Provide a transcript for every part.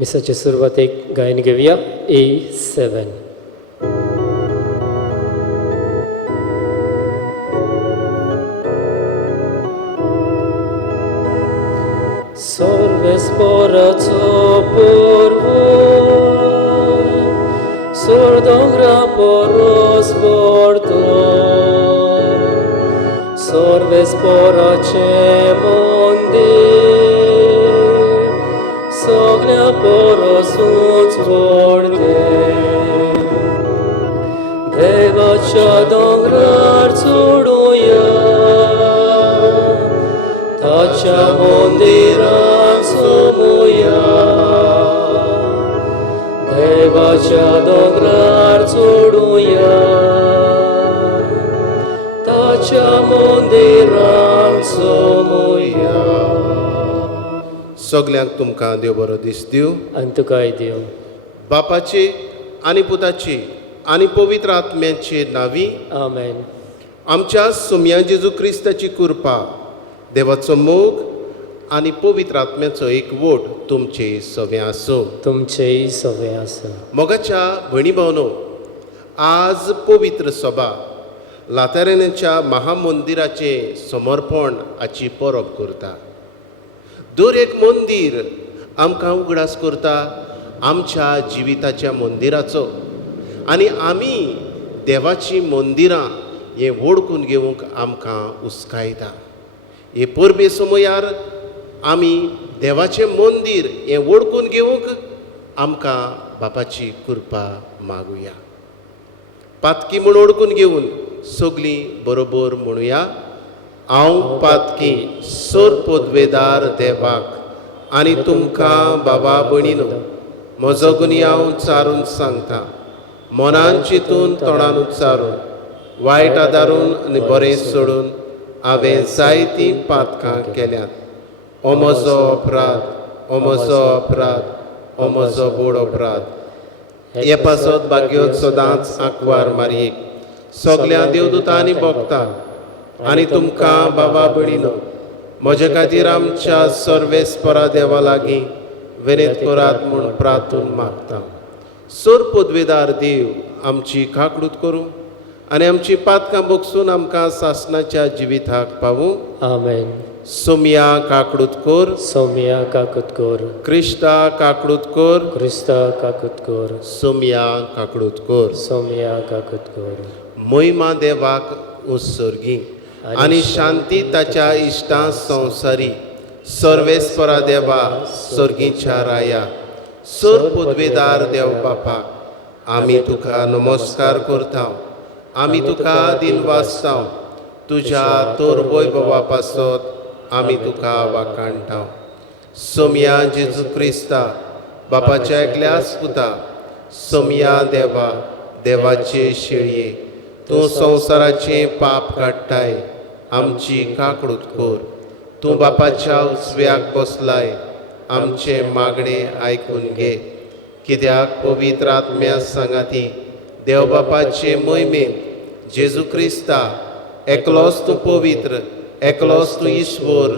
मिसाच्या सुरवातेक गायन घेऊया A7. Sorvesporoco porvor, sordogra poros vordor, sorvesporace mondir, soglia poros uts vorde, devacha dongrar tsuduya, tacha mondiran somuya, devacha dongrar tsuduya, tacha mondiran somuya. सगल्यांक तुमकां देव बरो दीस दिवं. आनी तुकाय देव. बापाची आनी पुताची आनी पवित्र आत्म्याची नावी. आमेन. आमच्या सोम्या जेजू क्रिस्ताची कृपा, देवाचो मोग आनी पवित्र आत्म्याचो एकवट तुमचे सगळे आसूं. तुमचेय सगळे आसूं. मोगाच्या भयणी भावनो, आज पवित्र सभा लातारेनाच्या महामंदिराचे समर्पण हाची परब करता. दर एक मंदिर आमकां उगडास करता आमच्या जिविताच्या मंदिराचो, आनी आमी देवाची मंदिरां हें वळखून घेवंक आमकां उस्कायता. हे परबे समयार आमी देवाचें मंदीर हें वळखून घेवंक आमकां बापाची कृपा मागुया. पातकी म्हूण ओळखून घेवन सगळीं बरोबर म्हणुया. हांव पातकी सोर पदवेदार देवाक आनी तुमकां बाबा भयणीनो, म्हजो गुनी हांव चारून सांगता. मनान चिंतून तोंडान उच्चारून वायट आदारून आनी बरें सोडून हांवें जायतीं पातकां केल्यात. हो म्हजो अपराध, हो म्हजो अपराध, हो म्हजो बोड अपराध. हे पासत भाग्योत सदांच आंकवार मारयेक सगल्या देवदूतांनी भोगता. आनी तुमकां बाबा भयणीनो, म्हजे खातीर आमच्या सर्वेस्परा देवा लागीं विनत करात म्हूण प्रार्थून मागता. सोर पदवेदार देव आमची काकडूत करूं आनी आमची पातकां भोगसून आमकां सासणाच्या जिविताक पावूं. आमेन. सोम्या काकडूत कर. सौम्या काकूत कर. क्रिस्ता काकडूत कर. क्रिस्ता काकूत कर. सोम्या काकडूत कर. सौम्या काकूत कर. महिमा देवाक उत्सर्गी आनी शांती ताच्या इश्टां संवसारी. सर्वेस्परा देवा सर्गीच्या राया, सर पदवेदार देव बापाक आमी तुका नमस्कार करता. आमी तुका दिनवासता. तुज्या तोर वैभवा पासत आमी तुका वाखाणटा. सोम्या जेजू क्रिस्ता बापाच्या एकल्याच पुता, सोम्या देवा, देवाचे शेळये, तूं संवसाराचें पाप काडटाय, आमची काकडूत कर. तूं बापाच्या उजव्याक बसलाय, आमचे मागणे आयकून घे. कित्याक पवित्र आत्म्या सांगाती देव बापाचे मोहिमेन जेजू क्रिस्ता एकलोच तूं पवित्र, एकलोच तूं ईश्वर,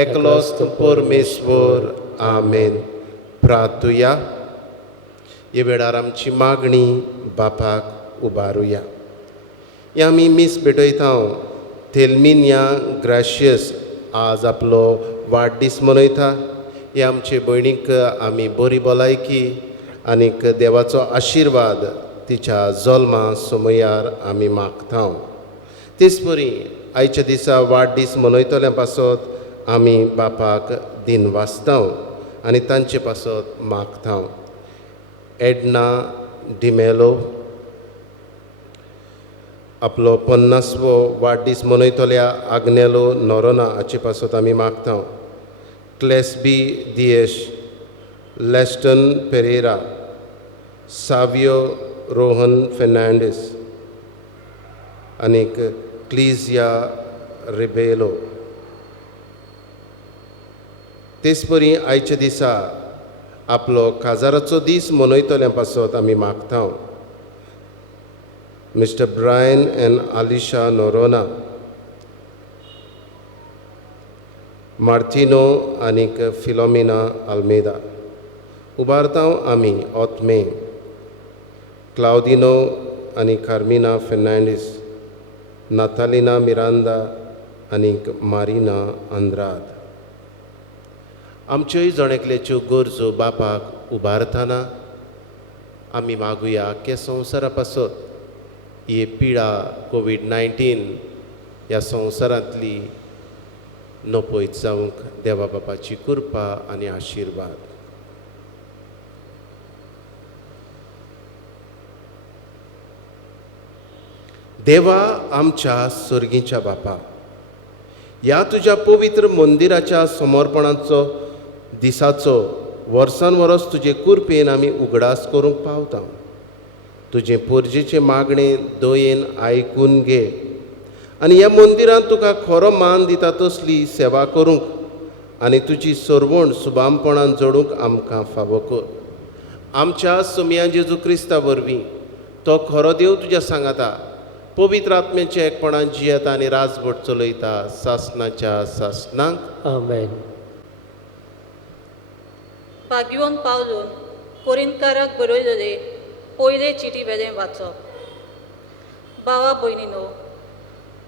एकलोच तूं परमेश्वर. आमेन. प्रार्थुया. हे वेळार आमची मागणी बापाक उबारुया. हे आमी मीस भेटयता. थेल्मिनिया ग्राशियस आज आपलो वाडदीस मनयता. हे आमचे भयणीक आमी बरी भलायकी आनीक देवाचो आशिर्वाद तिच्या जल्मा समयार आमी मागता. तेच परी आयच्या दिसा वाडदीस मनयतल्या पासत आमी बापाक दिनवासता आनी तांचे पासत मागता. एडना डिमेलो आपलो 50वो वाडदीस मनयतल्या आग्नेलो नोरोना हाचे पासत आमी मागता. क्लेस्बी दियेश, लेस्टन पेरेरा, सावियो रोहन फेर्नांडीस आनीक क्लिजिया रिबेलो. तेच परी आयच्या दिसा आपलो काजाराचो दीस मनयतल्या पासत आमी मागता. Mr. Brian and Alicia Norona, Martino आनीक फिलोमिना आल्मेदा. उबारतांव आमी ओतमे क्लाउदिनो आनी कार्मिना फेर्नांडीस, नातालिना मिरांदा आनी मारिना आंद्राद. आमच्योय जणेकल्याच्यो गरजो बापाक उबारतना आमी मागुया के संवसारा पासत ही पिडा कोविड-19 ह्या संवसारांतली नपयत जावंक देवा बापाची कृपा आनी आशिर्वाद. देवा आमच्या सर्गीच्या बापा, ह्या तुज्या पवित्र मंदिराच्या समर्पणाचो दिसाचो वर्सान वरस तुजे कृपेन आमी उगडास करूंक पावता. तुजे पुर्जेचे मागणे दयेन आयकून घे आनी ह्या मंदिरांत तुका खरो मान दिता तसली सेवा करूंक आनी तुजी सरवण सुबामपणान जोडूंक आमकां फावो कर. आमच्या सुमया जेजू क्रिस्ता वरवीं तो खरो देव तुज्या सांगाता पवित्र आत्म्याच्या एकपणान जियेता आनी राजवट चलयता सासणाच्या सासणांक. आमेन. भाग्योन पावलून कोरिंतकाराक बरयलेले पयले चिटी वेलें वाचप. भावा भयणीनो,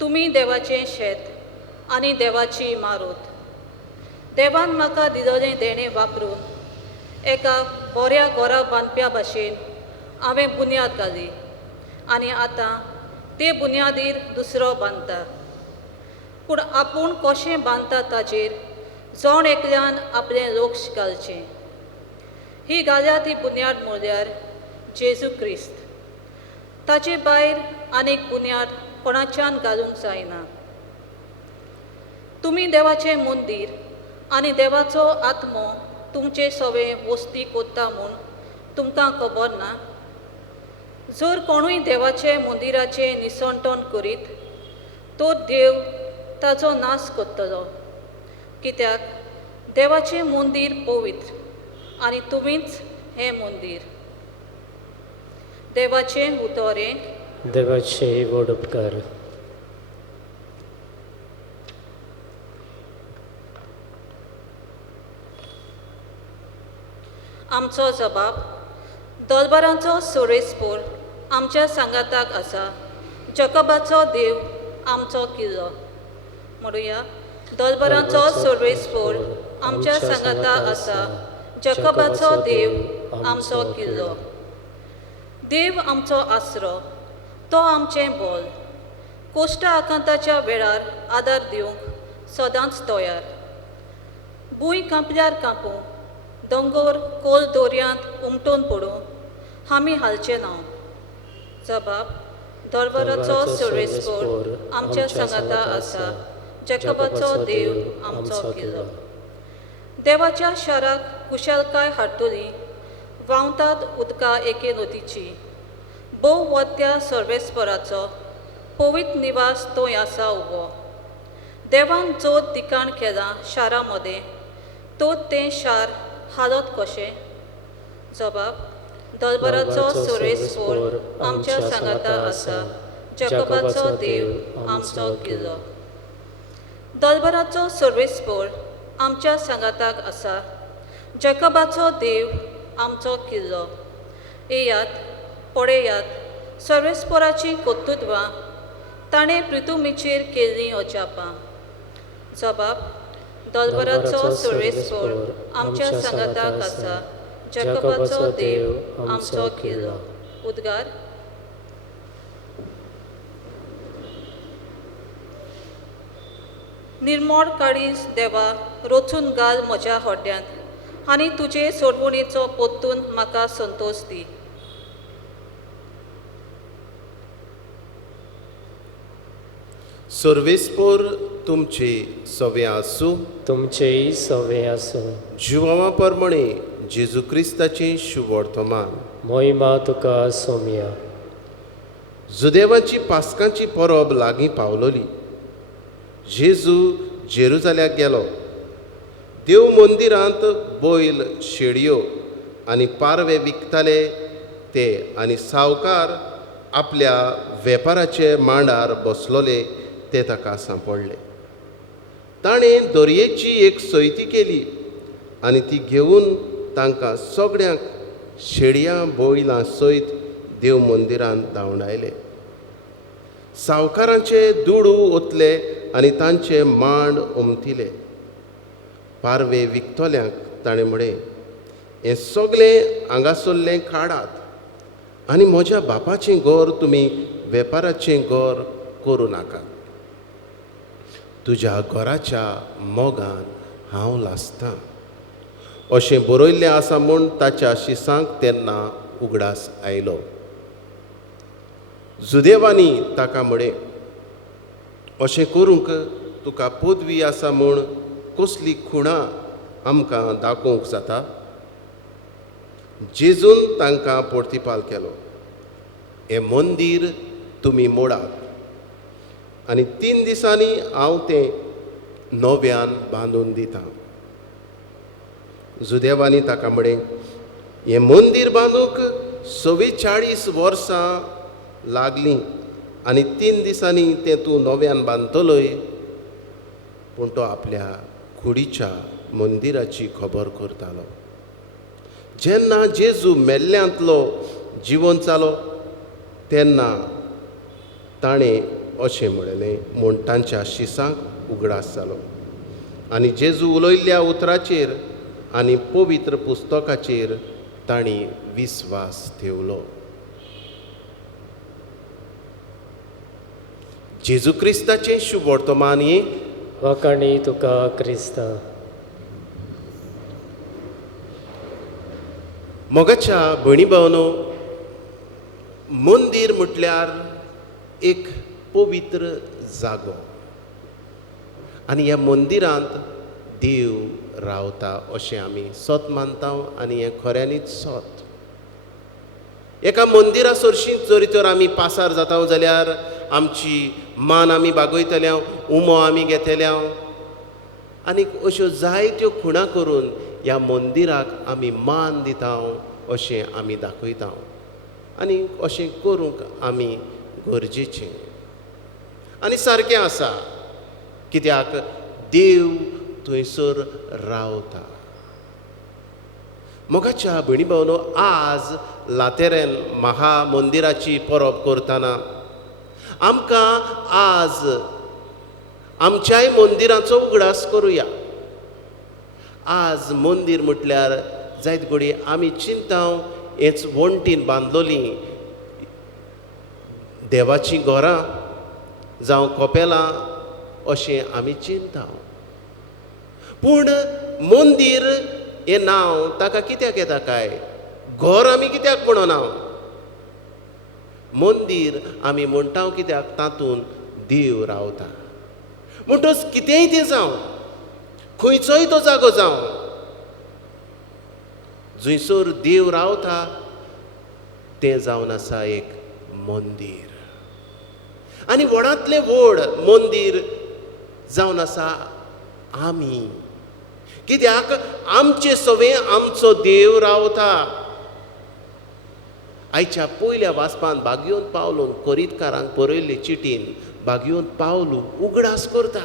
तुमी देवाचें शेत आनी देवाची इमारत. देवान म्हाका दिलोलें देणें वापरून एका बऱ्या घरा बांदप्या भाशेन हांवें बुन्याद घाली आनी आतां ते बुन्यादीर दुसरो बांदता. पूण आपूण कशें बांदता ताचेर जण एकल्यान आपलें लक्ष घालचें. ही घाल्या ती बुन्याद म्हणल्यार जेजू क्रिस्त. ताचे भायर आनीक बुन्याद कोणाच्यान घालूंक जायना. तुमी देवाचें मंदीर आनी देवाचो आत्मो तुमचे सवे वस्ती कोत्ता म्हूण तुमकां खबर ना? जर कोणूय देवाचे मंदिराचें निसंटण करीत तो देव ताचो नाश करतलो, कित्याक देवाचें मंदीर पवित्र आनी तुमीच हें मंदीर. देवाचें उतोरें. देवाचे व्हड उपकार. आमचो जबाब. दरबारांचो सोरेस्पोर आमच्या सांगाताक आसा. जकोबाचो देव आमचो किल्लो. म्हणुया, दरबारांचो सोरेस्पोर आमच्या सांगाता आसा. जकोबाचो देव आमचो किल्लो. देव आमचो आसरो, तो आमचें बोल. कोश्ट आकांताच्या वेळार आदार दिवंक सदांच तयार. भूंय कांपल्यार कांपूं, दोंगर खोल दर्यांत उमटून पडूं, आमी हालचे ना. जबाब. दरबाराचो सोरेस्पोर आमच्या सांगाता आसा. जकोबाचो देव आमचो किल्लो. देवाच्या शाराक कुशलकाय हाडटली व्हांवतात उदका एके नदीची. भोव वत्या सर्वेस्पराचो पवित्र निवास थंय आसा उबो. देवान जोत ठिकाण केलां शारा मदें, तो तें शार हालत कशें? जबाब. दरबाराचो सोरेस्पोर आमच्या सांगाता आसा. जकोबाचो देव आमचो किल्लो. दरबाराचो सोरेस्पोर आमच्या सांगाताक आसा. जकोबाचो देव आमचो किल्लो. येयात, पळयात सर्वेस्पोराची कर्तुत्वां. ताणें पृथ्वीचेर केल्लीं अजापां. जबाब. दरबाराचो सोरेस्पोर आमच्या सांगाताक आसा. जकोबाचो देव आमचो किल्लो. उद्गार. निर्मळ काळीज देवा रोचून घाल म्हज्या होड्यांत आनी तुजे सोडवणेचो पोत्तून म्हाका संतोश दी. सर्वेस्पोर तुमची सवे आसूं. तुमचेय सवे आसूं. जिवावा परमणे जेजू क्रिस्ताचें शुभ वर्तमान. मोहिमा तुका सोम्या. जुदेवाची पास्कांची परब लागीं पावलोली. जेजू जेरुजाल्याक गेलो. देव मंदिरांत बैल, शेळयो आनी पारवे विकताले ते आनी सावकार आपल्या वेपाराचे मांडार बसलोले ते ताका सांपडले. ताणें दर्येची एक सैती केली आनी ती घेवन तांकां सगळ्यांक शेडयां बोयलां सयत देव मंदिरांत धांवडायले. सावकारांचे दुडू ओतले आनी तांचे मांड उमथिले. पारवे विकतोल्यांक ताणें म्हळें, हें सगळें हांगासरलें काडात आनी म्हज्या बापाचें घर तुमी वेपाराचें घर करूं नाकात. तुज्या घराच्या मोगान हांव लासतां अशें बरयल्लें आसा म्हूण ताच्या शिसांक तेन्ना उगडास आयलो. जुदेवांनी ताका म्हळें, अशें करूंक तुका पदवी आसा म्हूण कसली खुणां आमकां दाखोवंक जाता? जेजून तांकां पोर्तिपाल केलो, हें मंदीर तुमी मोडात आनी 3 दिसांनी हांव तें नव्यान बांदून दितां. जुदेवांनी ताका म्हळें, हें मंदीर बांदूंक 44 वर्सां लागलीं आनी 3 दिसांनी तें तूं नव्यान बांदतलोय? पूण तो आपल्या कुडीच्या मंदिराची खबर करतालो. जेन्ना जेजू मेल्ल्यांतलो जिवंत जालो तेन्ना ताणें अशें म्हणलें म्हूण तांच्या शिसांक उगडास जालो. आनी जेजू उलयल्ल्या उतराचेर आनी पवित्र पुस्तकाचेर तांणी विस्वास ठेवलो. जेजू क्रिस्ताचें शुभ वर्तमान हें वखणी तुका क्रिस्ता. मोगाच्या भयणी भावनो, मंदीर म्हटल्यार एक पवित्र जागो आनी ह्या मंदिरांत देव रावता अशें आमी सत मानता आनी हें खऱ्यांनीच सत. एका मंदिरा सरशींच जरी तर आमी पासार जाता जाल्यार आमची मान आमी बागयतल्या, उमो आमी घेतल्या आनी अश्यो जायत्यो खुणां करून ह्या मंदिराक आमी मान दिता अशें आमी दाखयता आनी अशें करूंक आमी गरजेचें आनी सारकें आसा, कित्याक देव थंयसर रावता. मोगाच्या भयणी भावनो, आज लातेरेन महामंदिराची परब करतना आमकां आज आमच्याय मंदिराचो उगडास करुया. आज मंदीर म्हटल्यार जायत घडी आमी चिंता हेच वणटीन बांदलोलीं देवाचीं घरां जावं कोपेलां अशें आमी चिंता. पूण मंदीर हें नांव ताका कित्याक येता काय? घर आमी कित्याक म्हणना? मंदीर आमी म्हणटा कित्याक तातूंत देव रावता. म्हणटच कितेंय तें जावं, खंयचोय तो जागो जावं, जंयसर देव रावता तें जावन आसा एक मंदीर. आनी व्हडांतलें व्हड मंदीर जावन आसा आमी, कित्याक आमचे सवें आमचो देव रावता. आयच्या पयल्या वाचपान बागयोन पावलून कोरींतकारांक बरयल्ले चिटीन बागयोन पावलू उगडास करता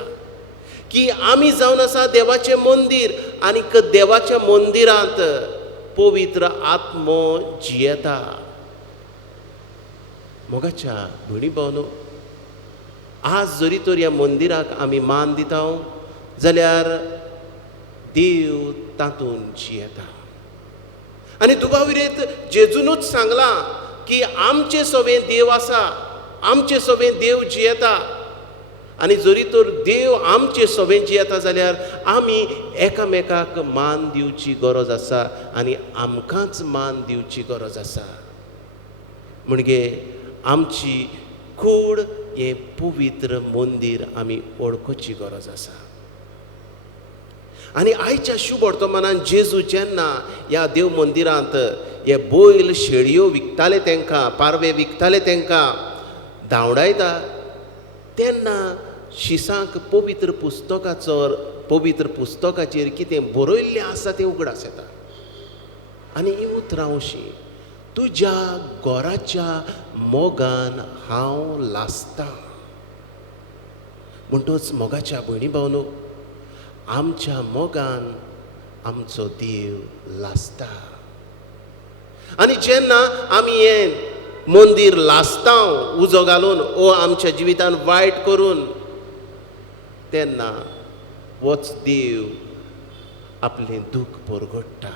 की आमी जावन आसा देवाचें मंदीर आनीक देवाच्या मंदिरांत पवित्र आत्मो जियेता. मोगाच्या भयणी भावनो, आज जरी तर ह्या मंदिराक आमी मान दिता जाल्यार देव तातूंत जियेता. आनी दुबाविरेत जेजूनूच सांगलां की आमचे सवें देव आसा, आमचे सवें देव जियेता. आनी जरी तर देव आमचे सवें जियेता जाल्यार आमी एकामेकाक मान दिवची गरज आसा आनी आमकांच मान दिवची गरज आसा. म्हणजे आमची कूड हें पवित्र मंदीर आमी ओळखुची गरज आसा. आनी आयच्या शुभ वर्तमानान जेजू जेन्ना ह्या देव मंदिरांत हे बैल शेळयो विकताले तांकां, पारवे विकताले तांकां धांवडायता तेन्ना शिसांक पवित्र पुस्तकाचेर कितें बरयल्लें आसा तें उगडास येता. आनी ही उतरां अशीं, तुज्या घराच्या मोगान हांव लासतां. म्हणटच मोगाच्या भयणी भावनो, आमच्या मोगान आमचो देव लासता. आनी जेन्ना आमी हें मंदीर लासतांव उजो घालून वो आमच्या जिवितान वायट करून, तेन्ना होच देव आपलें दूख परगट्टा.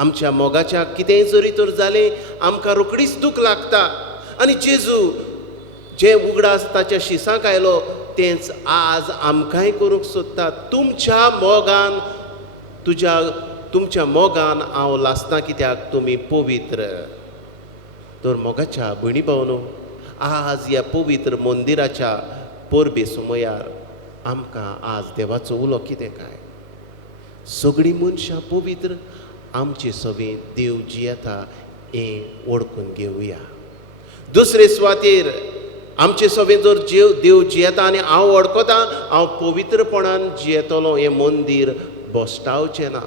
आमच्या मोगाच्या कितेंय जरी तर जालें आमकां रोखडीच दूख लागता. आनी जेजू जें उगडास ताच्या शिसाक आयलो तेंच आज आमकांय करूंक सोदता. तुमच्या मोगान हांव लासता कित्याक तुमी पवित्र. तर मोगाच्या भयणी भावनो, आज ह्या पवित्र मंदिराच्या परबे सुमयार आमकां आज देवाचो उलो कितें काय. सगळीं मनशां पवित्र, आमचे सवेन देव जियेता हें ओळखून घेवया. दुसरे सुवातेर आमचे सवेन जर देव जियेता आनी हांव वळखता हांव पवित्रपणान जियेतलो, हें मंदीर बोश्टावचें ना.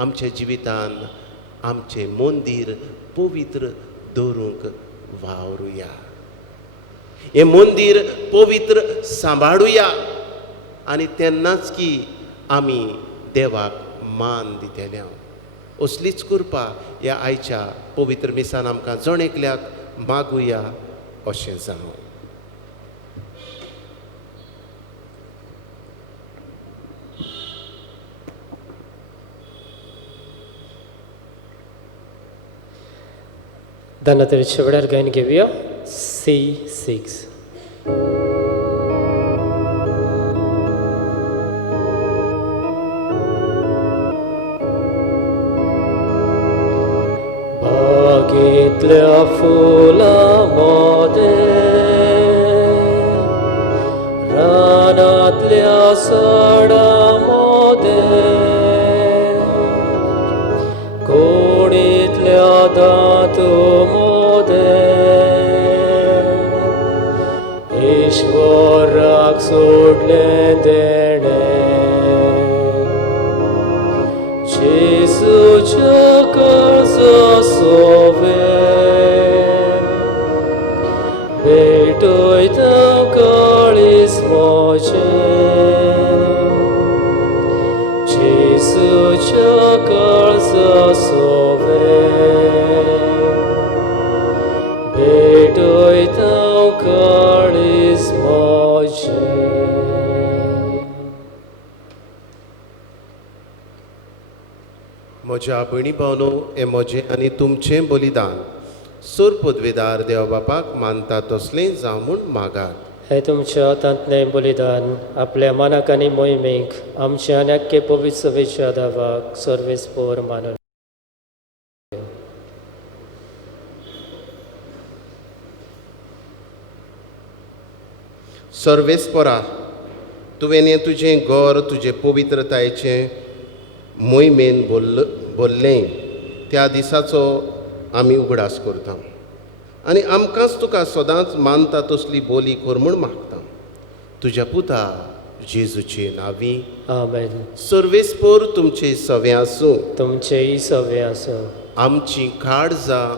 आमच्या जिवितान आमचें मंदीर पवित्र दवरूंक वावरुया. हें मंदीर पवित्र सांबाळुया. आनी तेन्नाच की आमी देवाक मान दितले. असलीच कृपा ह्या आयच्या पवित्र मिसान आमकां जण एकल्याक मागुया अशें जावं. दानातरीच्या वेळार गायन घेवया C6. बागेंतल्या फुलांमध्ये, रानांतल्या सडांमध्ये, कोणींतल्या धातूमध्ये ईश्वराक सोडलें देणें. जेजूच्या काळजा सोवें भेटयता काळीज म्हजें. जेजूच्या काळजा सोवें भेटयता काळीज म्हजें. म्हज्या भयणी भावनो, हें म्हजें आनी तुमचें बलिदान सोर पदवेदार देवा बापाक मानता तसलें जावं म्हूण मागात. हे तुमच्या हातांतलें बलिदान आपल्या मानाक आनी मोहिमेक आमच्या आनी आख्खे पवित्र सभेच्या दावाक सर्वेस्पर मानून. सर्वेस्परा, तुवें हें तुजें घर तुजे पवित्रतायेचें मोहिमेन भरलें त्या दिसाचो आमी उगडास करता. आनी आमकांच तुका सदांच मानता तसली बोली कर म्हूण मागता. तुज्या पुता जेजूचे नांवी आमेन. सर्वेस्पर तुमचे सवें आसूं. तुमचेय सवें आसूं. आमची काळजां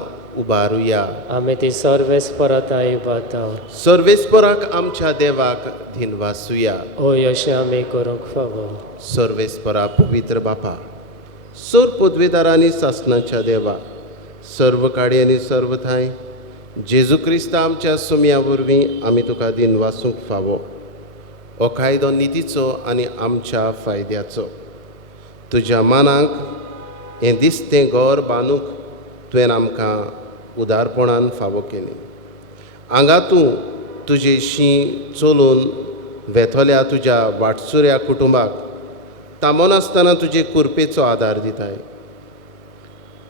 उबारुया. आमी ती सर्वेस्पराताय इबादां. सर्वेस्पराक आमच्या देवाक दिनवासुया. होय अशें आमी करूंक फावो. सर्वेस्परा पवित्र बापा, सोर पदवेदारांनी सासणाच्या देवा, सर्व काडी आनी सर्व थाय जेजू क्रिस्त आमच्या सुमया वरवीं आमी तुका दिनवासूंक फावो. हो कायदो नितीचो आनी आमच्या फायद्याचो. तुज्या मानाक हें दिसतें घर बांदूंक तुवें आमकां उदारपणान फावो केलें. हांगा तूं तुजे शीं चलून वेथोल्या तुज्या वाटसुऱ्या कुटुंबाक तामोन आसतना तुजे कुरपेचो आदार दिताय.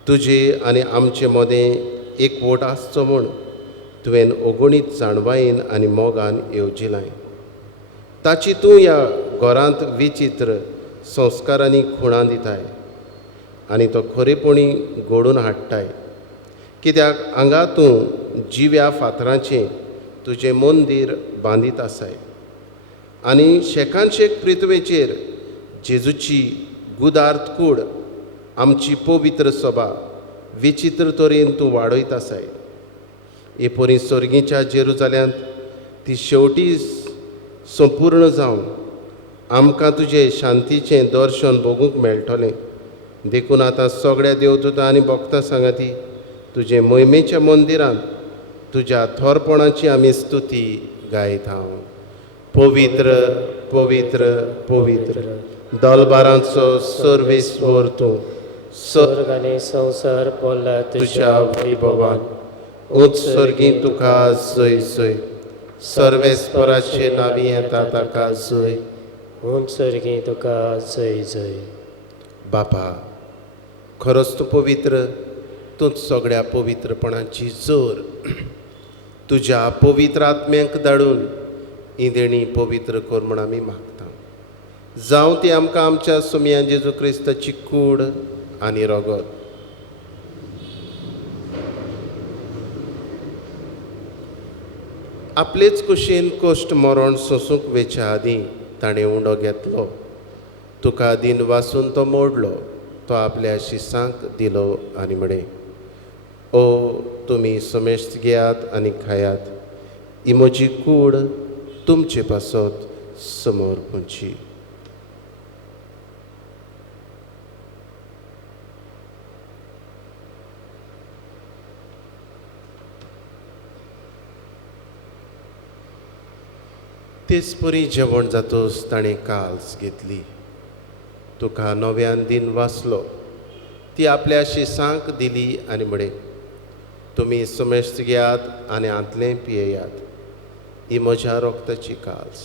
तुजे आनी आमचे मदें एकवट आसचो म्हूण तुवें अगणीत जाणवायेन आनी मोगान येवजिलाय. ताची तूं ह्या घरांत विचित्र संस्कारांनी खुणां दिताय आनी तो खरेपणी घडोवन हाडटाय. कित्याक हांगा तूं जिव्या फातराचें तुजें मंदीर बांदीत आसाय आनी शेकानशेक पृथ्वेचेर जेजूची गुदार्थ कूड आमची पवित्र सभा विचित्र तरेन तूं वाडयत आसाय. एपरी सर्गीच्या जेरुजाल्यांत ती शेवटी संपूर्ण जावन आमकां तुजें शांतीचें दर्शन भोगूंक मेळटलें. देखून आतां सगळ्या देवदूतां आनी भक्तां सांगाती तुजे मोहिमेच्या मंदिरांत तुज्या थोरपणाची आमी स्तुती गायत हांव. पवित्र पवित्र पवित्र दलबारांचो सर्वेस्वर तूं. स्वर्ग आनी संवसार पोल्ला तुज्या वैभवान उत्सर्गी तुका जय जय. सर्वेस्पराचे नांवी येता ताका जय. सर्गी तुका जय जय. बापा, खरोच तूं पवित्र. तूंच सगळ्या पवित्रपणाची जोर तुज्या पवित्र आत्म्याक धाडून ही देणी पवित्र कर म्हूण आमी मागता. जावं ती आमकां आमच्या सुमया जेजू क्रिस्ताची कूड आनी रगत. आपलेच कुशीन कोश्ट मरण सोंसूंक वेच्या आदीं ताणें उंडो घेतलो. तुका दिन वाचून तो मोडलो. तो आपल्या शिसांक दिलो आनी म्हणे, ओ तुमी समेस्त घेयात आनी खायात. ही म्हजी कूड तुमचे पासत समोर पोंची. तेच परी जेवण जातोच ताणें काल्स घेतली. तुका नव्यान दिन वाचलो. ती आपल्या शिसांक दिली आनी म्हणे, तुमी समेस्त घेयात आनी आंतलें पियेयात. ही म्हज्या रोगताची काल्स.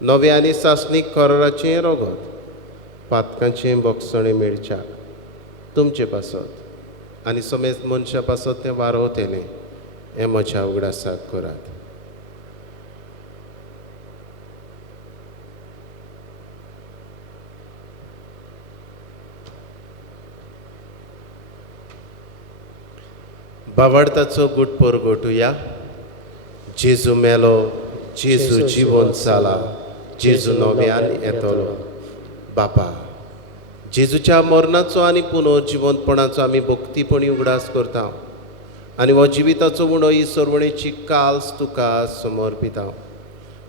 नवे आनी सासणीक कोराचें रगत पातकांचें बोगसणें मेळच्याक तुमचे पासत आनी समेस्त मनशा पासत तें वारोवतेलें. हें म्हज्या उगडासाक करात. बावार्थाचो गुटपोर गोटुया. जेजू मेलो, जेजू जिवन जाला, जेजू नव्यान येतलो. बापा, जेजूच्या मरणाचो आनी पुनर्जिवंतपणाचो आमी भक्तीपणी उगडास करता आनी हो जिविताचो उणो ही सर्वणेची काल्स तुका समर्पिता.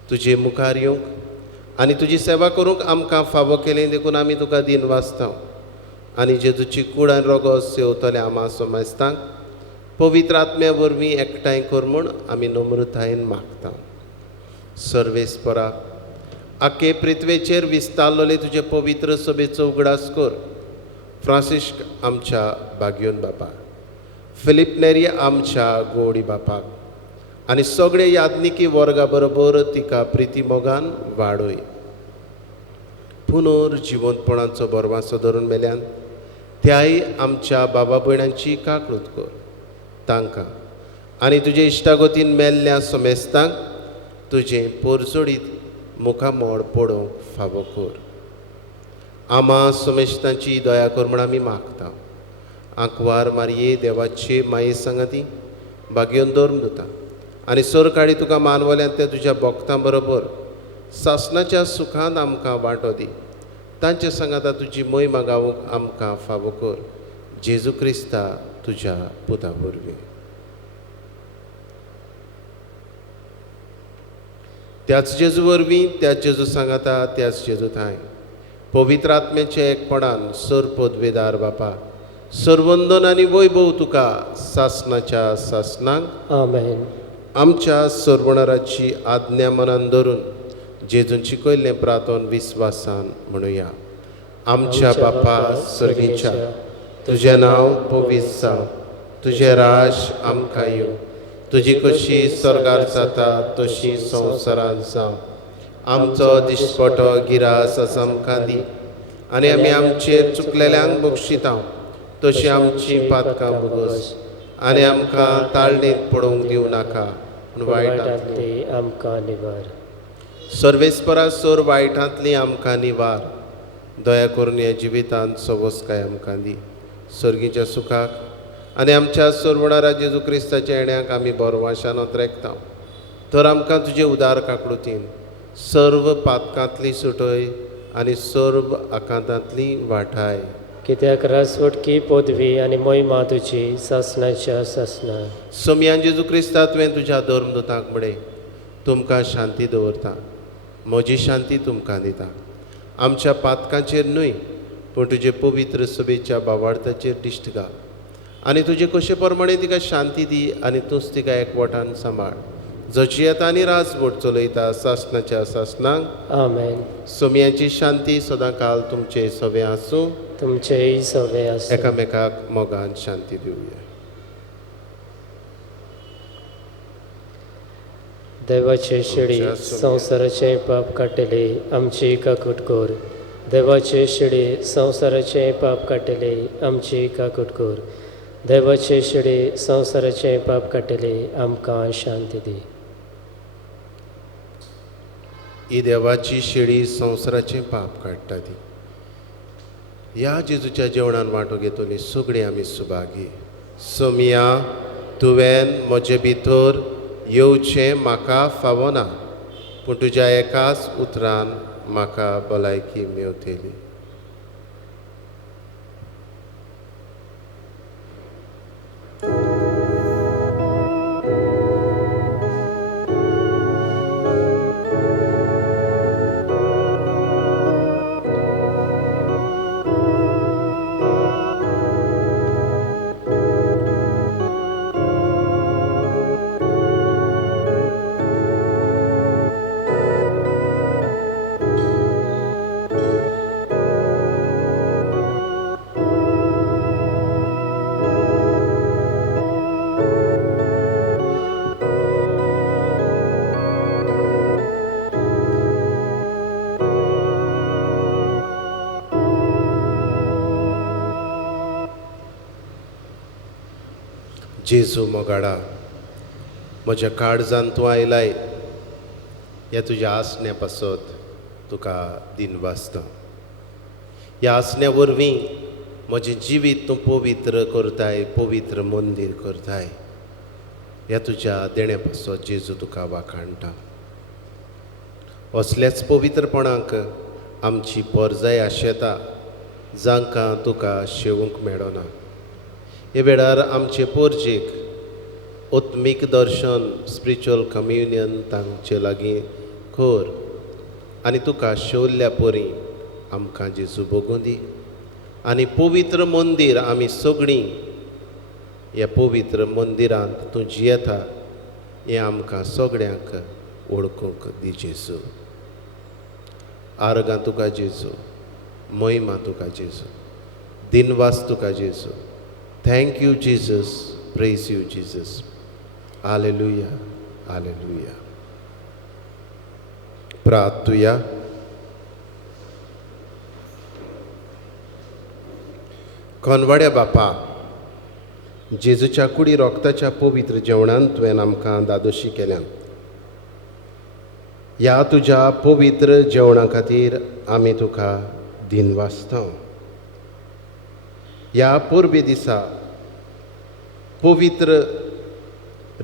तुजे मुखार येवंक आनी तुजी सेवा करूंक आमकां फावो केलें देखून आमी तुका दिन वाचता आनी जेजूची कूड आनी रगत सेवतले आमा समजतांक पवित्र आत्म्या वरवीं एकठांय कर म्हूण आमी नम्रतायेन मागता. सर्वेस्परा, आखे पृथ्वेचेर विस्तारलोले तुजे पवित्र सभेचो उगडास कर. फ्रांसिस्क आमच्या बागयोन बापा, फिलिप नेरी आमच्या गोडी बापाक आनी सगळे याज्ञिकी वर्गा बरोबर तिका प्रिती मोगान वाडय. पुनर्जिवंतपणाचो बरवासो धरून मेल्यान त्याय आमच्या बाबा भयणांची काकूट कर. तांकां आनी तुजे इश्टागतीन मेल्ल्या समेस्तांक तुजें पोरजोडीत मुखामोड पडोवंक फावो कर. आमा समेस्तांची दया कर म्हूण आमी मागता. आंकवार मारये देवाचे माये सांगाती बागयोन धर्म दिता आनी सर काळी तुका मानवल्यांत त्या तुज्या भक्तां बरोबर सासणाच्या सुखांत आमकां वांटो दी. तांचे सांगाता तुजी महिमा गावूंक आमकां फावो कर. जेजू क्रिस्ता तुज्या पुता वरवीं. त्याच जेजू वरवीं, त्याच जेजू सांगाता, त्याच जेजू थंय पवित्र आत्म्याचे एकपणान सर पदवेदार बापा, सर्वंदन आनी वैभव तुका सासणाच्या सासणांक आमेन. आमच्या सर्वणाराची आज्ञा मनान धरून जेजून शिकयल्लें प्रार्थन विस्वासान म्हणुया. आमच्या बापा सर्गीच्या, तुजें नांव पवित्र जावं. तुजें राज आमकां येवं. तुजी कशी स्वर्गार जाता तशी संवसारांत जावं. आमचो दिश्पटो गिरास आस आमकां दी आनी आमी आमचेर चुकलेल्यांक बक्षिता तशी आमची पातकां भोगस आनी आमकां ताळणेंत पडोवंक दिवं नाका पूण वायटांतली आमकां निवार. सर्वेस्परा सर वायटांतली आमकां निवार. दया करून ह्या जिवितांत सवस्काय आमकां दी. सर्गीच्या सुखाक आनी आमच्या सर्वणारा जेजू क्रिस्ताच्या येण्याक आमी बरवाशान ओतरेकता. तर आमकां तुजे उदार काकूतीन सर्व पातकांतली सुटय आनी सर्व आकांतांतली वाटाय. कित्याक रासवटकी पदवी आनी मोहिमा तुजी सासणाच्या सासणा. सोमयान जेजू क्रिस्ता तुवें तुज्या धर्मदूतांक म्हणे, तुमकां शांती दवरता, म्हजी शांती तुमकां दिता. आमच्या पातकांचेर न्हय पूण तुजे पवित्र सभेच्या भावार्थाचेर दिश्ट घाल आनी तुजे कशे प्रमाणे तिका शांती दी आनी तूंच तिका एकवटान सांबाळ जची येता आनी राजवट चलयता सासणाच्या सासणांक आमेन. सोमयांची शांती सदां काल तुमचे सवे आसूं तुमचेय सवे आसूं. एकामेकाक मोगान शांती दिवया. देवाचे शिडी संवसाराचे पाप काडटले आमची काकूट कोर. देवाचे शिडी संवसाराचे पाप काडटले आमची काकूट कोर. देवाचे शिडी संवसाराचे पाप काडटले आमकां शांती दी. ही देवाची शिडी संवसाराचें पाप काडटा ती. ह्या जेजूच्या जेवणान वांटो घेतली सगळीं आमी सुभागी. सोमया तुवें म्हजे भितर येवचें म्हाका फावना पूण तुज्या एकाच उतरान म्हाका भलायकी मेवतली. जेजू मोगाडा म्हज्या काळजान तूं आयलाय ह्या तुज्या आसण्या पासत तुका दिन वाजता. ह्या आसण्या वरवीं म्हजें जिवीत तूं पवित्र करताय पवित्र मंदीर करताय. ह्या तुज्या देण्या पासत जेजू तुका वाखाणटा. असल्याच पवित्रपणाक आमची परजाय आशेता जांकां तुका शेवूंक मेळना. हे वेळार आमचे पोरजेक ओत्मीक दर्शन स्पिरिच्युअल कम्युनियन तांचे लागीं कर आनी तुका शेवल्ल्या परी आमकां जेजू भोगूं दी आनी पवित्र मंदीर आमी सगळीं ह्या पवित्र मंदिरांत तूं जियेता हें आमकां सगळ्यांक वळखूंक दी जेजू. आर्गां तुका जेजू, महिमा तुका जेजू, दिनवास तुका जेजू. Thank you, Jesus. Praise you, Jesus. Hallelujah. Hallelujah. प्रार्थुया. कोनवाड्या बापा, जेजूच्या कुडी रोगताच्या पवित्र जेवणान तुवें आमकां दादोशी केल्या. ह्या तुज्या पवित्र जेवणा खातीर आमी तुका दिनवासता. ह्या पोरबे दिसा पवित्र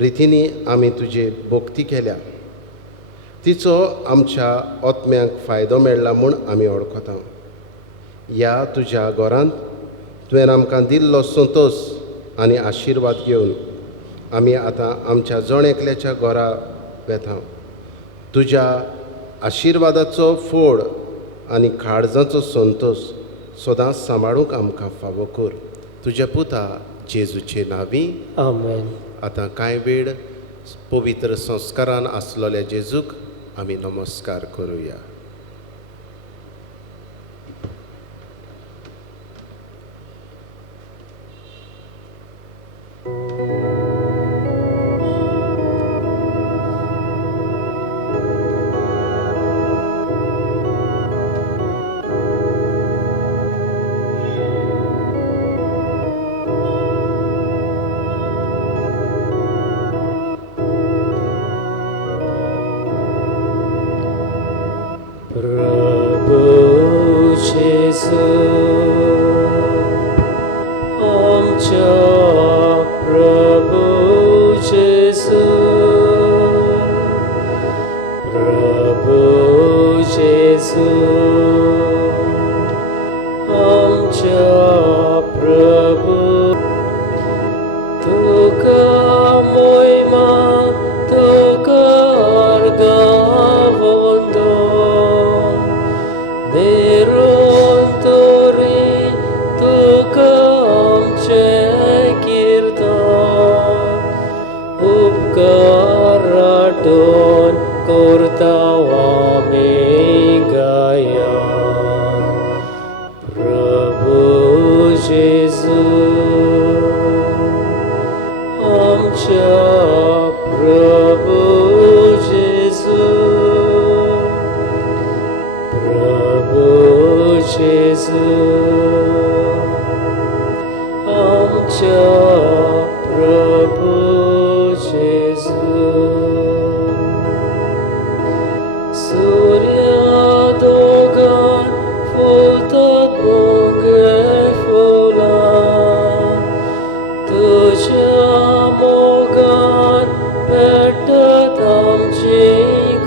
रितीनी आमी तुजे भोक्ती केल्या. तिचो आमच्या आत्म्यांक फायदो मेळ्ळा म्हूण आमी वळखता. ह्या तुज्या घरांत तुवें आमकां दिल्लो संतोश आनी आशिर्वाद घेवन आमी आतां आमच्या जण एकल्याच्या घरा वेता. तुज्या आशिर्वादाचो फोड आनी काळजाचो संतोश सदांच सांबाळूंक आमकां फावो कर. तुज्या पुता जेजूचे नांवी आमेन. आतां कांय वेळ पवित्र संस्कारान आसलोल्या जेजूक आमी नमस्कार करुया. They जेजू आमच्या प्रभू जेजू सूर्यादोगान फुलतात मुगे फुलां तुझ्या मोगान पेटत आमची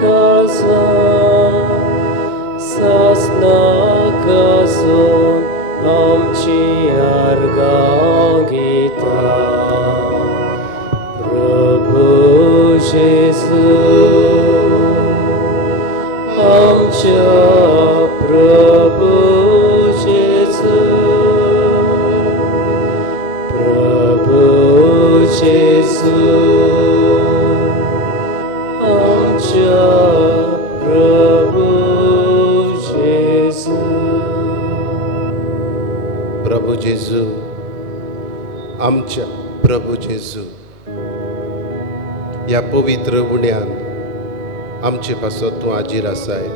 काळजां सासना गाजून आमची आर्गां गितां प्रभू जेजू आमच्या प्रभू जेजू प्रभू जेजू आमच्या प्रभू जेजू प्रभू जेजू आमच्या प्रभू जेजू ह्या पवित्र उण्यान आमचे पासत तूं हाजीर आसाय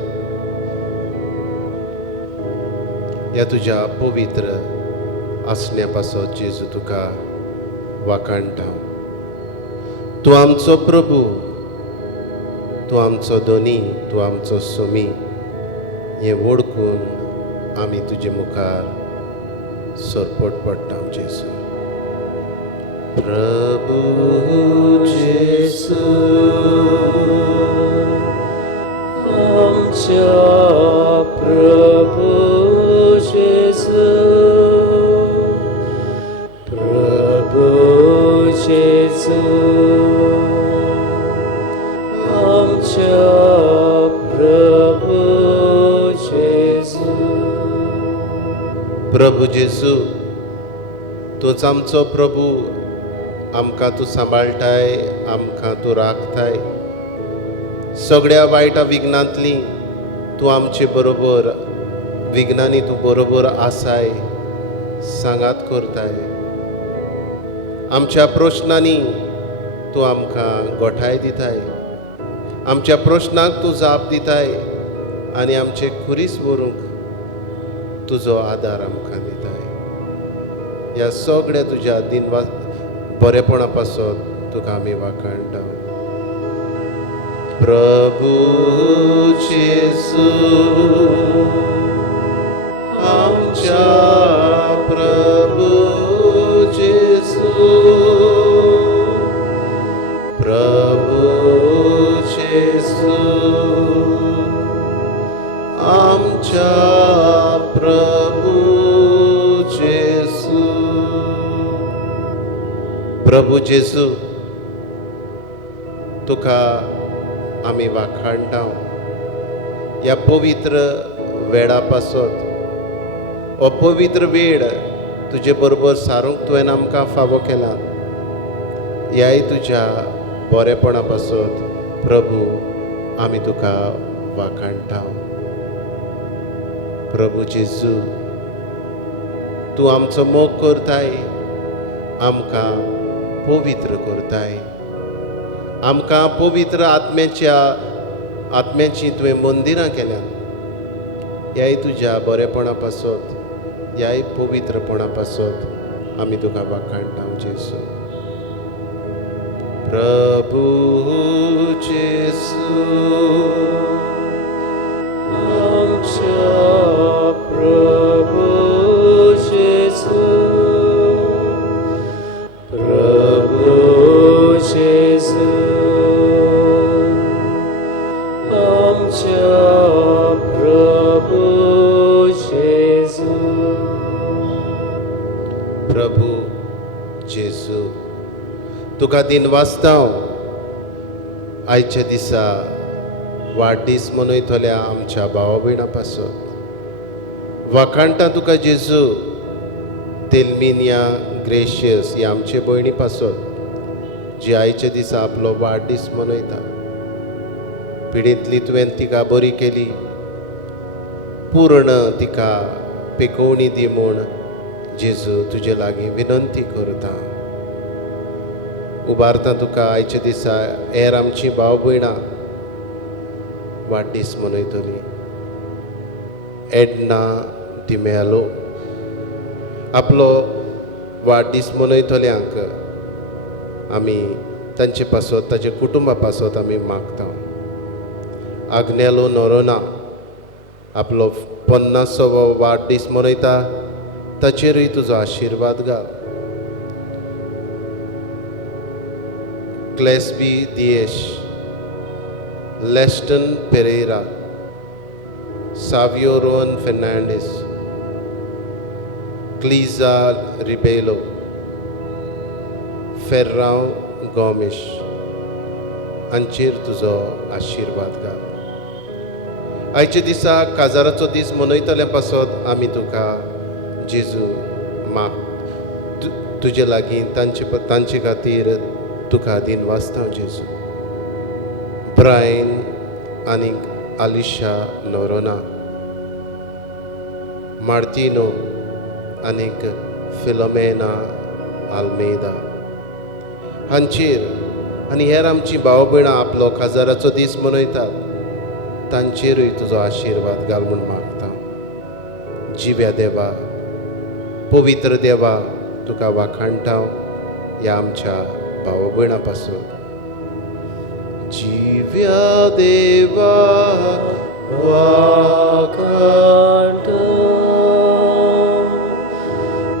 ह्या तुज्या पवित्र आसण्या पासत जेजू तुका वाखाणटा तूं आमचो प्रभू तूं आमचो दोनी तूं आमचो सोमी हें वळखून आमी तुजे मुखार सरपट पडटा जेजू प्रभू जेजू आमच्या प्रभू जेजू प्रभू जेजू आमच्या प्रभू जेजू प्रभू जेजू तूंच आमचो प्रभू आमकां तूं सांबाळटाय आमकां तूं राखताय सगळ्या वायटा विघ्नांतली तूं आमचे बरोबर विघ्नांनी तूं बरोबर आसाय सांगात करताय आमच्या प्रश्नांनी तूं आमकां गोठाय दिताय आमच्या प्रश्नांक तूं जाप दिताय आनी आमचे खुरीस व्हरूंक तुजो आदार आमकां दिताय ह्या सगळ्या तुज्या बरेपणा पासत तुका आमी वाखाणटा प्रभू जेजू आमच्या प्रभू जेजू प्रभू जेजू आमच्या प्रभू जेजू प्रभू जेजू तुका आमी वाखाणटा ह्या पवित्र वेळा पासत हो पवित्र वेळ तुजे बरोबर सारूंक तुवें आमकां फावो केला ह्याय तुज्या बरेपणा पासत प्रभू आमी तुका वाखाणटा प्रभू जेजू तूं आमचो मोग करताय आमकां पवित्र करताय आमकां पवित्र आत्म्याची तुवें मंदिरां केल्यात ह्याय तुज्या बरेपणा पासत ह्याय पवित्रपणा पासत आमी तुका वाखाणटा जेजू प्रभू जेजू आमच्या प्रभू जेजू प्रभू जेजू आमच्या प्रभू जेजू प्रभू जेजू तुका दिनवासतांव आयच्या दिसा वाडदीस मनयतल्या आमच्या भावा भयणां पासत वाखाणटा तुका जेजू तेलमिनिया ग्रेशियस ह्या आमचे भयणी पासत जी आयच्या दिसा आपलो वाडदीस मनयता पिडींतली तुवें तिका बरी केली पूर्ण तिका पेकोवणी दी म्हूण जेजू तुजे लागीं विनंती करता उबारता तुका आयच्या दिसा हेर आमची भाव भयणां वाडदीस मनयतली एडना तिमेलो आपलो वाडदीस मनयतल्यांक आमी तांचे पासत ताचे कुटुंबा पासत आमी मागता. आग्नेलो नोरोना आपलो 50वो वाडदीस मनयता, ताचेरूय तुजो आशिर्वाद घाल. क्लेस्बी दियेश, लेस्टन पेरेरा, सावियो रोहन फेर्नांडीस, क्लीजा रिबेलो, फेर्रांव गोमेश हांचेर तुजो आशिर्वाद घाल. आयच्या दिसा काजाराचो दीस मनयतल्या पासत आमी तुका जेजू तुजे लागीं तांचे खातीर तुका दिनवासता जेजू. ब्रायन आनीक आलिशा नोरोना, मार्टिनो आनीक फिलोमेना आल्मेदा हांचेर आनी हेर आमची भाव भयणां आपलो काजाराचो दीस मनयतात, तांचेरूय तुजो आशिर्वाद घाल म्हूण मागता. जिव्या देवा, पवित्र देवा, तुका वाखाणटा ह्या आमच्या भाव भयणां पासून. जिव्या देवा वाखाणटा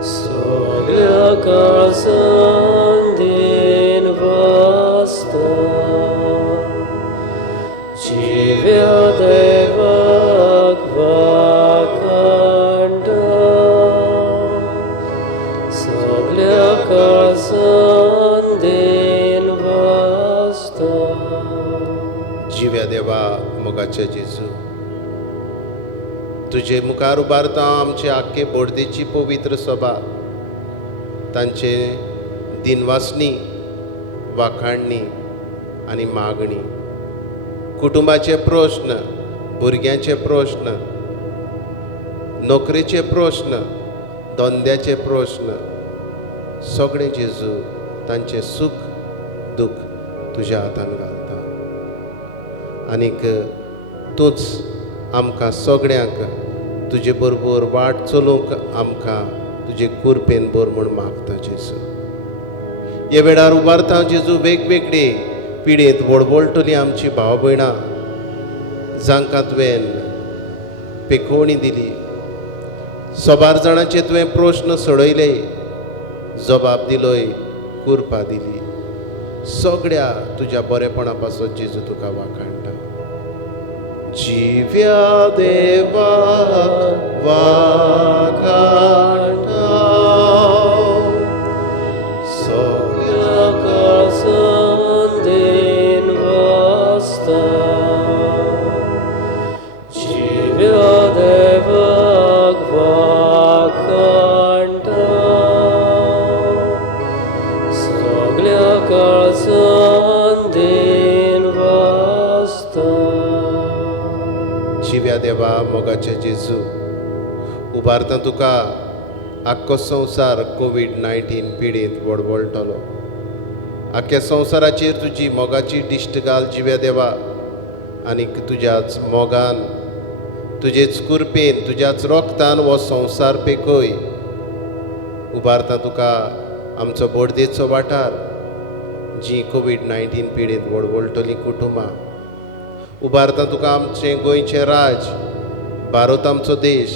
सगळ्या काळजान दिनवासता. जिव्या देवाक वाखाणटा सगळ्या काळजान दिनवासता. जिव्या देवा मोगाचे जेजू, तुजे मुखार उबारता आमचे आख्खे बोडदेची पवित्र सभा, तांचे दिनवासनी, वाखाणणी आनी मागणी, कुटुंबाचे प्रश्न, भुरग्यांचे प्रश्न, नोकरेचे प्रश्न, धंद्याचे प्रश्न, सगळे जेजू तांचे सुख दूख तुज्या हातान घालता. आनीक तूंच आमकां सगळ्यांक तुजे बरोबर वाट चलोवंक आमकां तुजे कुरपेन बोर म्हूण मागता जेजू. ह्या वेळार उबारता जेजू वेगवेगळे पिडेंत वळवळटली आमची भाव भयणां, जांकां तुवें पेखोवणी दिली, सोबार जाणांचे तुवें प्रश्न सोडयले, जबाब दिलोय, कुरपा दिली. सगळ्या तुज्या बरेपणा पासत जेजू तुका वाखाणटा. जिव्या देवा वाखाणटा सगळ्या काळजान दिनवासता. जिव्या देवाक वाखाणटा सगळ्या काळजान दिनवासता. जिव्या देवा मोगाचे जेजू, उबारता तुका आख्खो संवसार कोविड-19 पिडेंत वळवळटलो. आख्ख्या संवसाराचेर तुजी मोगाची दिश्ट घाल जिव्या देवा, आनीक तुज्याच मोगान, तुजेच कुरपेन, तुज्याच रोगतान हो संवसार पेखय. उबारता तुका आमचो बोडदेचो वाठार, जी कोविड-19 पिडेंत वळवळटलीं कुटुंबां. उबारता तुका आमचें गोंयचें राज, भारत आमचो देश,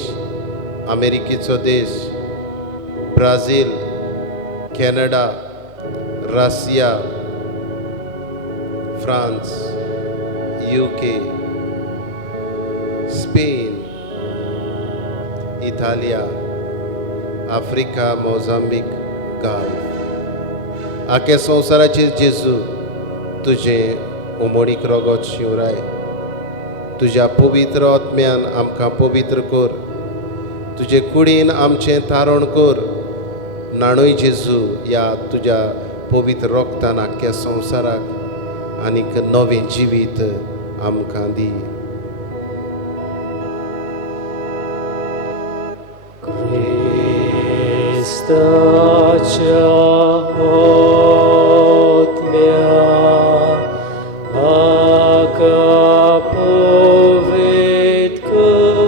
अमेरिकेचो देश, Brazil, Canada, Russia, France, UK, Spain, इटालिया, आफ्रिका, मोजांबीक, गाल्फ. आख्या संवसाराचेर जेजू तुजें उमोडीक रोगत शिवराय. तुज्या पवित्र आत्म्यान आमकां पवित्र कर. तुजे कुडीन आमचें तारण कर. नाणूय जेजू ह्या तुज्या पवित्र रोगतान आख्ख्या संवसाराक आनीक नवें जिवीत आमकां दी. क्रिस्ताच्या आत्म्या आका पवित्र कर.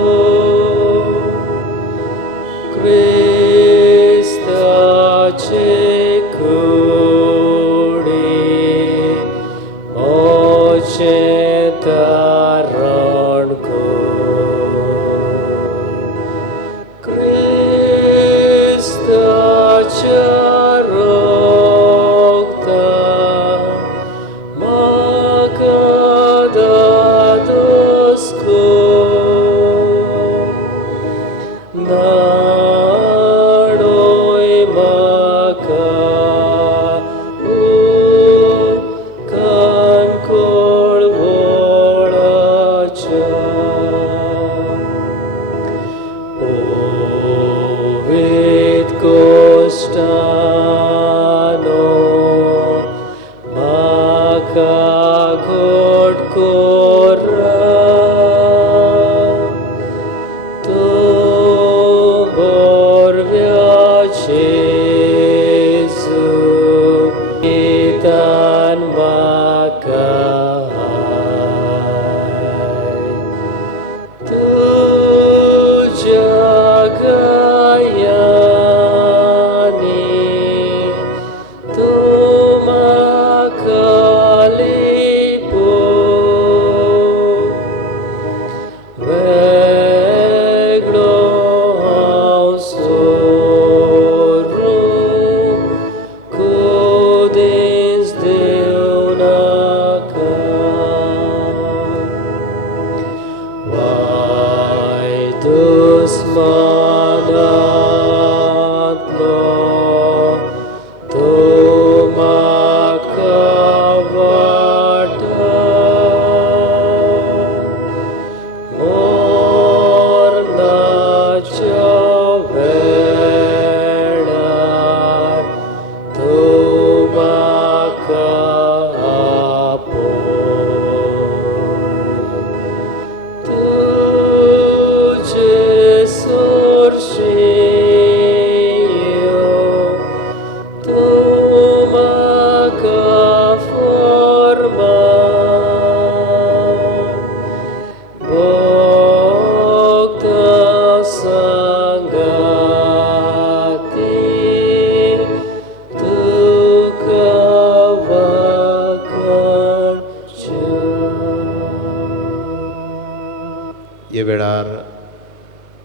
हे वेळार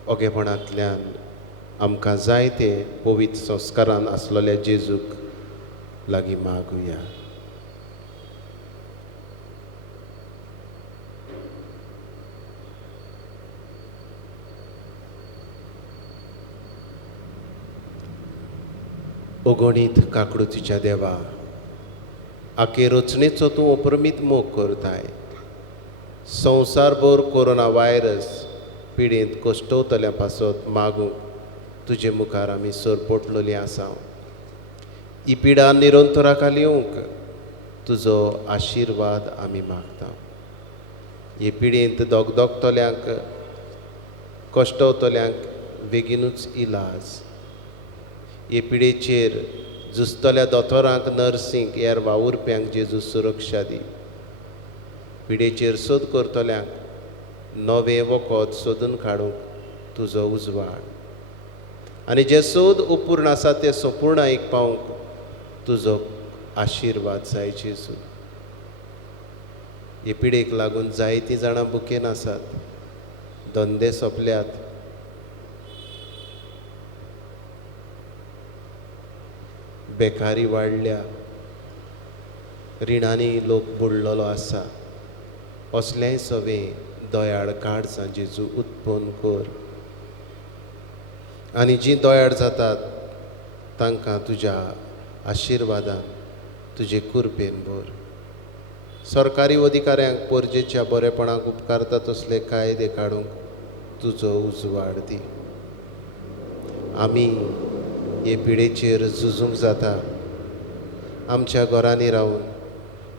ओगेपणांतल्यान आमकां जाय ते पवित्र संस्कारान आसलेल्या जेजूक लागीं मागुया. अगणीत काकडुतीच्या देवा, आखे रचनेचो तूं अप्रमीत मोग करताय. संवसारभर कोरोना व्हायरस पिडेंत कश्टवतल्या पासत मागूंक तुजे मुखार आमी सरपटलेलीं आसा. ही पिडा निरंतराखाली येवंक तुजो आशिर्वाद आमी मागता. हे पिडेंत दोगदोगतल्यांक कश्टवतल्यांक बेगीनूच इलाज. हे पिडेचेर झुजतल्या दोतोरांक, नर्सींक, हेर वावुरप्यांक जेजू सुरक्षा दी. पिडेचेर सोद करतल्यांक नवें वखद सोदून काडूंक तुजो उजवाड. आनी जे सोद अपूर्ण आसा ते संपूर्णायेक पावंक तुजो आशिर्वाद जाय जेजू. हे पिडेक लागून जायतीं जाणां बुकेन आसात. धंदे सोंपल्यात. बेकारी वाडल्या. रिणांनी लोक बुडलेलो आसा. असलेंय सवें दोयाळ काडसां जेजू उत्पन्न कर. आनी जीं दोयाळ जातात तांकां तुज्या आशिर्वादान तुजे कुरपेन भर. सरकारी अधिकाऱ्यांक परजेच्या बरेपणाक उपकारता तसले कायदे काडूंक तुजो उजवाड दी. आमी हे पिडेचेर झुजूंक जाता. आमच्या घरांनी रावन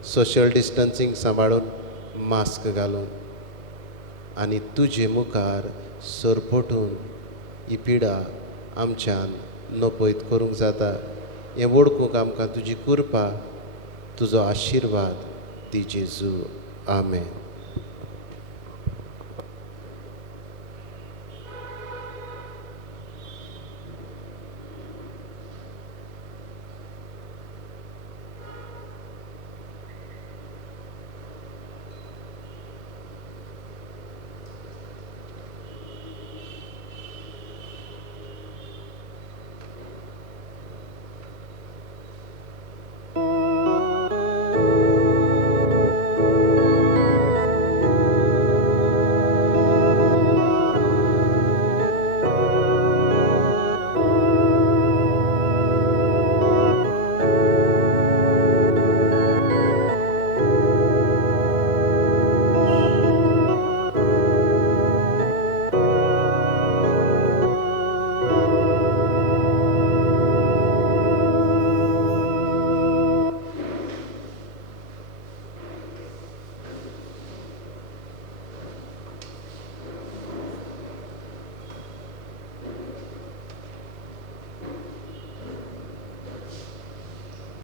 सोशल डिस्टन्सींग सांबाळून मास्क घालून आनी तुजे मुखार सरपटून ही पिडा आमच्यान नपयत करूंक जाता. हें वळखूंक आमकां तुजी कृपा, तुजो आशिर्वाद दी जेजू. आमेन.